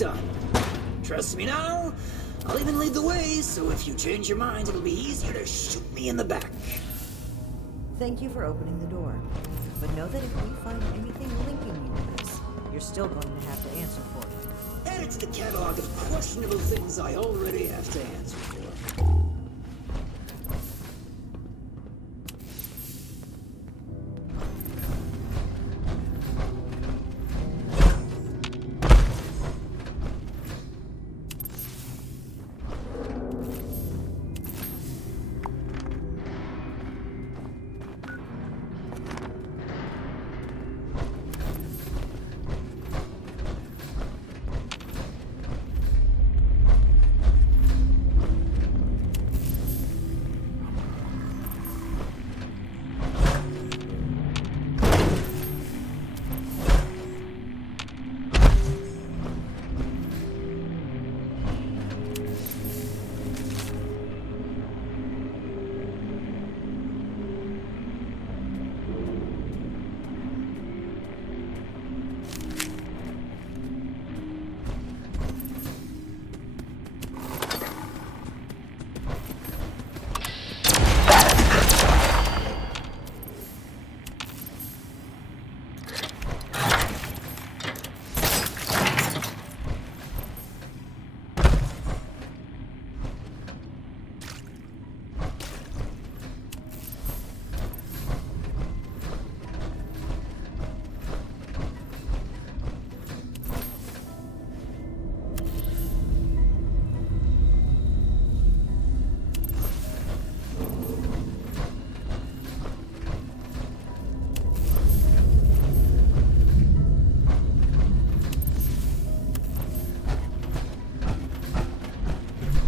done. Trust me now? I'll even lead the way, so if you change your mind, it'll be easier to shoot me in the back. Thank you for opening the door. But know that if we find anything linking you to this, you're still going to have to answer for it. Add it to the catalog of questionable things I already have to answer for.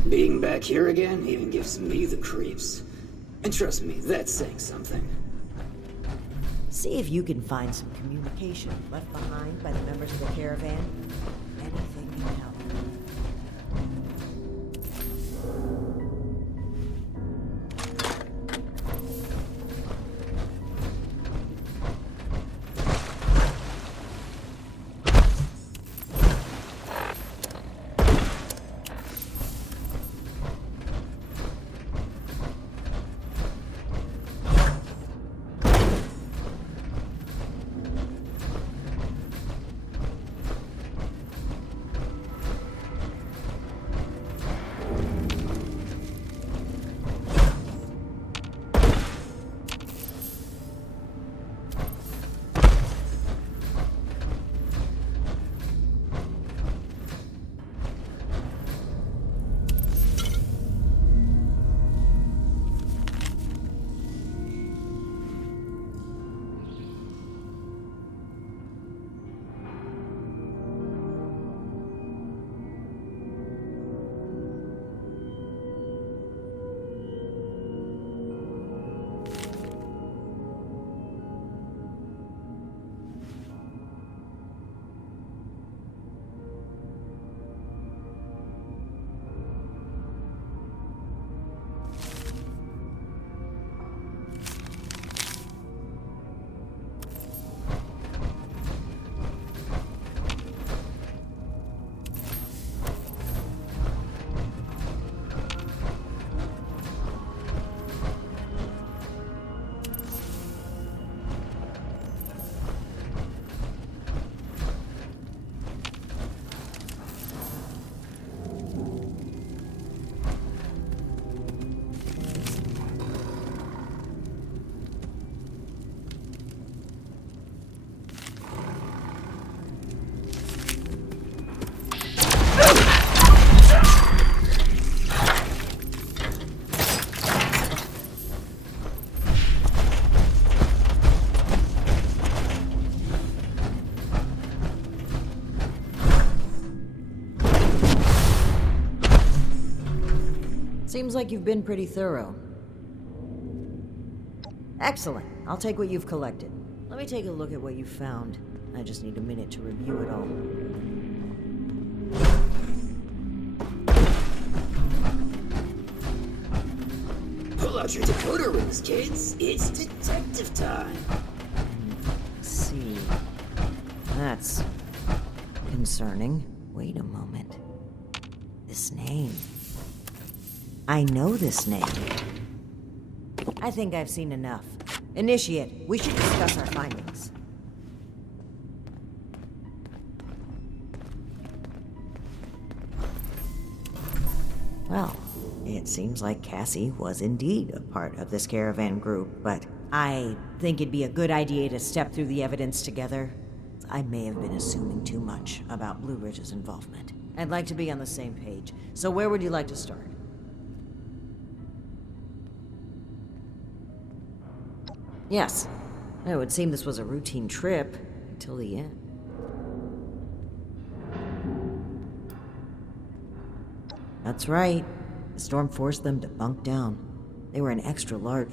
Being back here again even gives me the creeps. And trust me, that's saying something. See if you can find some communication left behind by the members of the caravan. Anything can help. Seems like you've been pretty thorough. Excellent. I'll take what you've collected. Let me take a look at what you found. I just need a minute to review it all. Pull out your decoder rings, kids. It's detective time. Let's see. That's concerning. Wait a moment. This name. I know this name. I think I've seen enough. Initiate, we should discuss our findings. Well, it seems like Cassie was indeed a part of this caravan group, but I think it'd be a good idea to step through the evidence together. I may have been assuming too much about Blue Ridge's involvement. I'd like to be on the same page, so where would you like to start? Yes, it would seem this was a routine trip until the end. That's right. The storm forced them to bunk down. They were an extra large.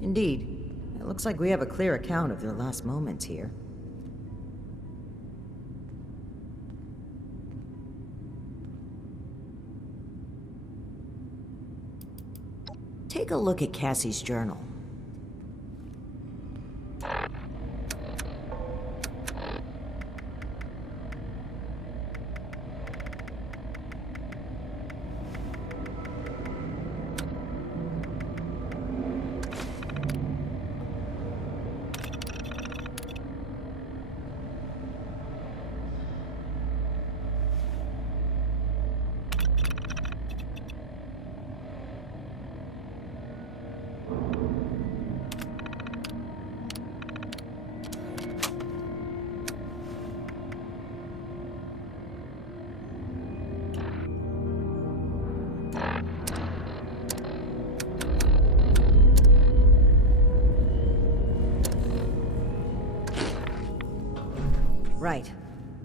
Indeed. It looks like we have a clear account of their last moments here. Take a look at Cassie's journal. Right.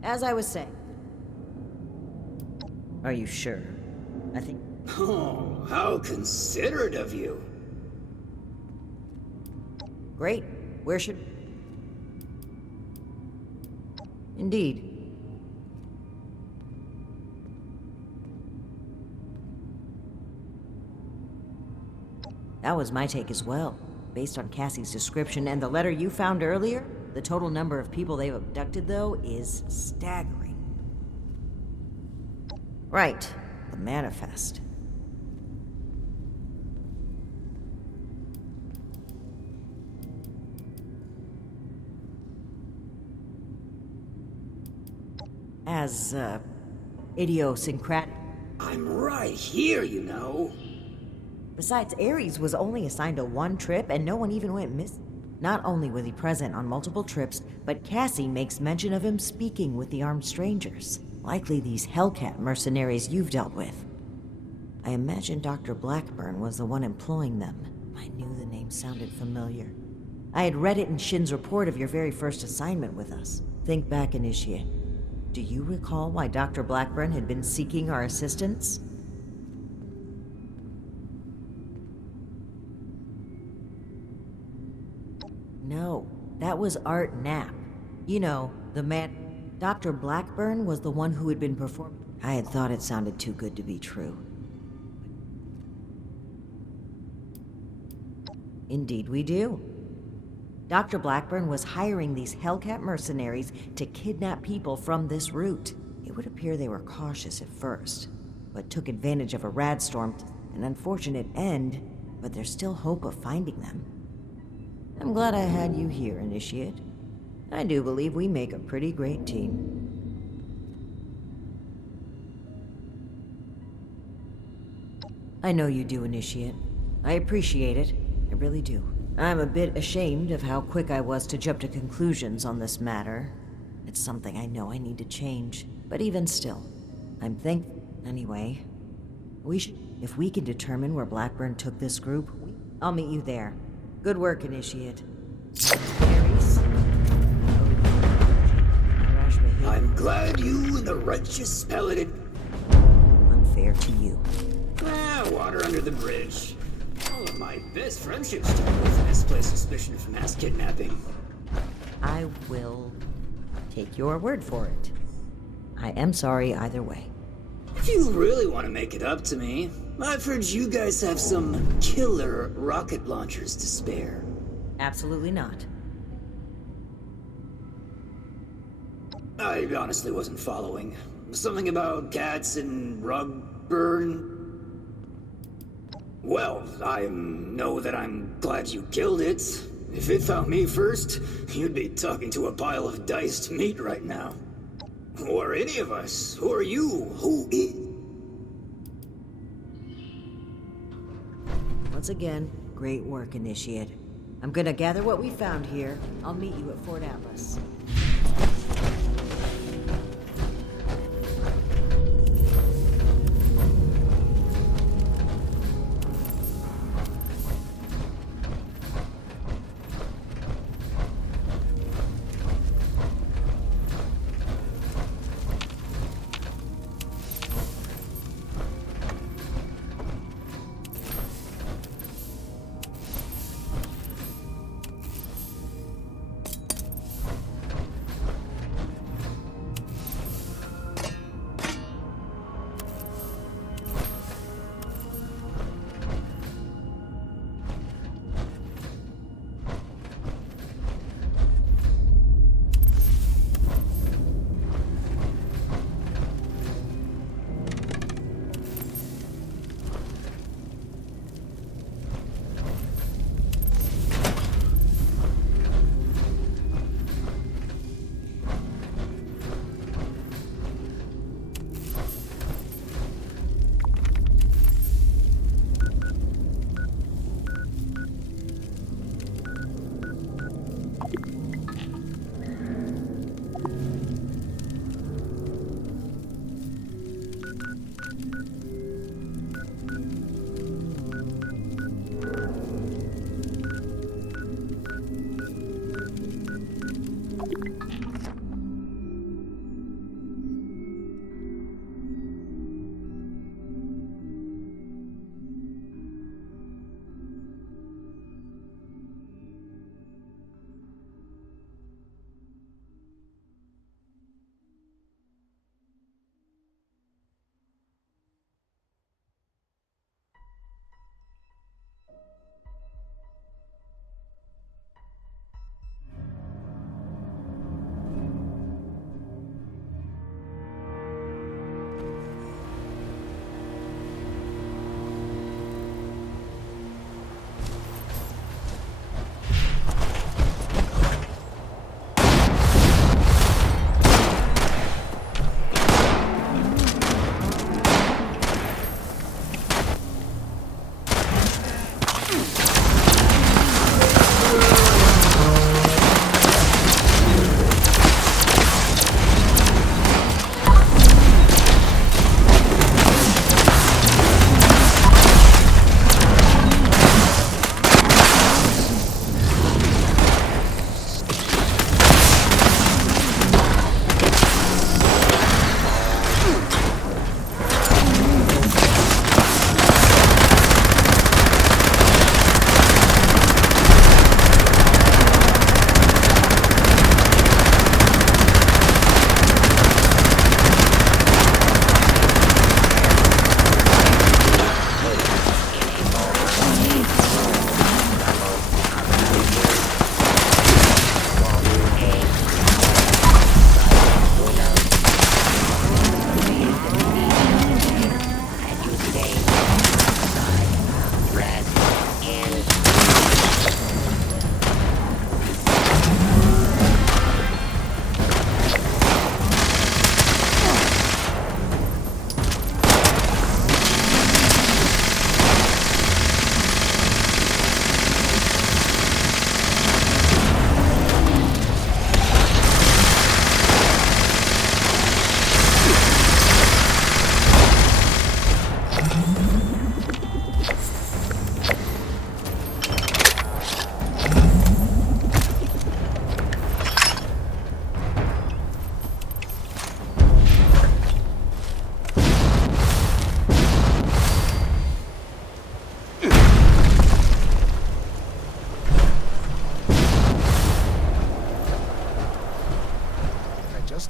As I was saying. Are you sure? I think... Oh, how considerate of you. Great. Where should... Indeed. That was my take as well. Based on Cassie's description and the letter you found earlier, the total number of people they've abducted, though, is staggering. Right. The manifest. As, idiosyncratic. I'm right here, you know. Besides, Ares was only assigned to one trip, and no one even went missing. Not only was he present on multiple trips, but Cassie makes mention of him speaking with the armed strangers. Likely these Hellcat mercenaries you've dealt with. I imagine Dr. Blackburn was the one employing them. I knew the name sounded familiar. I had read it in Shin's report of your very first assignment with us. Think back, Initiate. Do you recall why Dr. Blackburn had been seeking our assistance? No, that was Art Knapp. You know, the man... Dr. Blackburn was the one who had been performing... I had thought it sounded too good to be true. Indeed we do. Dr. Blackburn was hiring these Hellcat mercenaries to kidnap people from this route. It would appear they were cautious at first, but took advantage of a radstorm, an unfortunate end, but there's still hope of finding them. I'm glad I had you here, Initiate. I do believe we make a pretty great team. I know you do, Initiate. I appreciate it. I really do. I'm a bit ashamed of how quick I was to jump to conclusions on this matter. It's something I know I need to change. But even still, I'm thankful. Anyway, if we can determine where Blackburn took this group, I'll meet you there. Good work, Initiate. Ares? I'm glad you and the righteous paladin... Unfair to you. Water under the bridge. All of my best friendships start with misplaced suspicion of mass kidnapping. I will take your word for it. I am sorry either way. If you really want to make it up to me, I've heard you guys have some killer rocket launchers to spare. Absolutely not. I honestly wasn't following. Something about cats and rug burn. Well, I know that I'm glad you killed it. If it found me first, you'd be talking to a pile of diced meat right now. Or any of us. Who are you? Who is... Once again, great work, Initiate. I'm gonna gather what we found here. I'll meet you at Fort Atlas.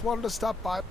Wanted to stop by.